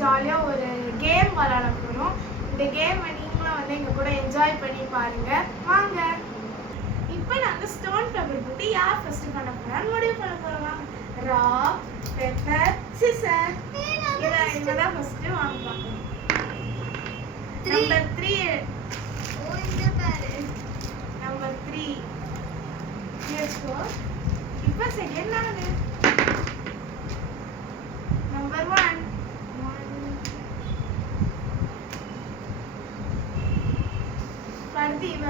ஜாலியாக ஒரு கேம் விளையாட போகிறோம். இந்த கேமை நீங்களும் வந்து எங்கள் கூட என்ஜாய் பண்ணி பாருங்கள். வாங்க. இப்போ நாங்கள் ஸ்டோன் பேப்பர் போட்டு யார் ஃபஸ்ட்டு பண்ண போகிறான்னு முடிவு பண்ண போகிறோம். ராக் பேப்பர் சிசர் இதை தான் ஃபஸ்ட்டு வாங்க பார்க்கணும். நம்பர் 3 நம்பர் 3 இப்போ செகண்ட் நானு. நம்பர் 1 பர்தீவ.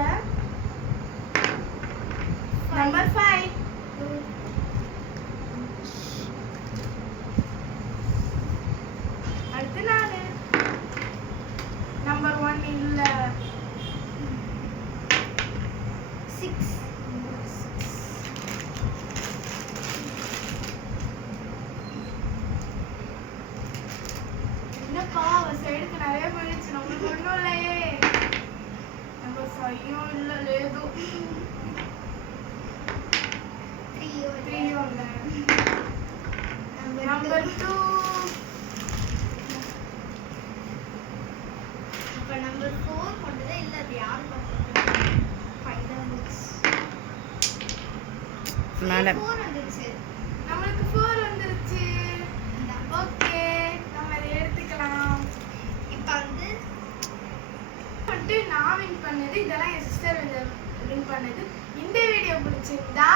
நம்பர் 5 அடுத்து நானு. நம்பர் 1 இல்ல. 6 என்னப்பா சைடுக்கு நிறைய போயிடுச்சு. நம்மளுக்கு ஒன்றும் இல்லையே. நம்பர் 5 இல்லை லேது. 3 இல்லை. நம்பர் 2 அப்ப நம்பர் 4 கொண்டதே இல்ல. அது யார் பார்த்தது? 5 தான் வந்துச்சு. மேடம் 4 வந்துச்சு. நம்மளுக்கு 4 வந்துருச்சு. ஓகே, நம்ம இதை எடுத்துக்கலாம். இப்போ வந்து நான் வின் பண்ணது, இதெல்லாம் என் சிஸ்டர் வின் பண்ணது. இந்த வீடியோ பிடிச்சிருந்தா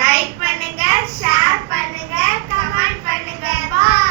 லைக் பண்ணுங்க, ஷேர் பண்ணுங்க, கமெண்ட் பண்ணுங்க. பாய்.